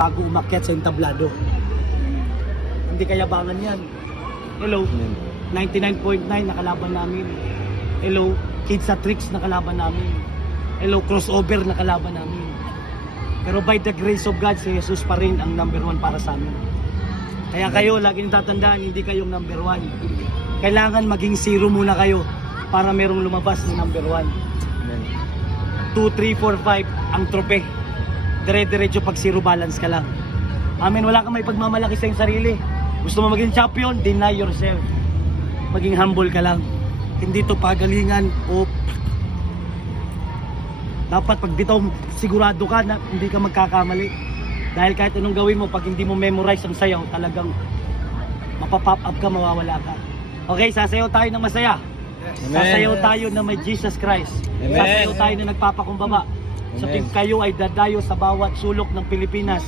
bago umakyat sa entablado. Hindi kayabangan yan. Hello, 99.9 nakalaban namin. Hello, Kids sa Tricks nakalaban namin. Hello, Crossover nakalaban namin. Pero by the grace of God, si Jesus pa rin ang number 1 para sa amin. Kaya kayo, laging tatandaan, hindi kayong number 1. Kailangan maging 0 muna kayo para merong lumabas na number 1. 2, 3, 4, 5 ang trope. Dire-diretso pag 0 balance ka lang. Amen, wala kang may pagmamalaki sa iyong sarili. Gusto mo maging champion, deny yourself. Maging humble ka lang. Hindi to pagalingan o dapat pag bitaw sigurado ka na hindi ka magkakamali. Dahil kahit anong gawin mo, pag hindi mo memorize ang sayaw, talagang mapapop up ka, mawawala ka. Okay, sasayaw tayo ng masaya. Amen. Sasayaw tayo na may Jesus Christ. Amen. Sasayaw tayo na nagpapakumbaba. Sa tuwing kayo ay dadayo sa bawat sulok ng Pilipinas.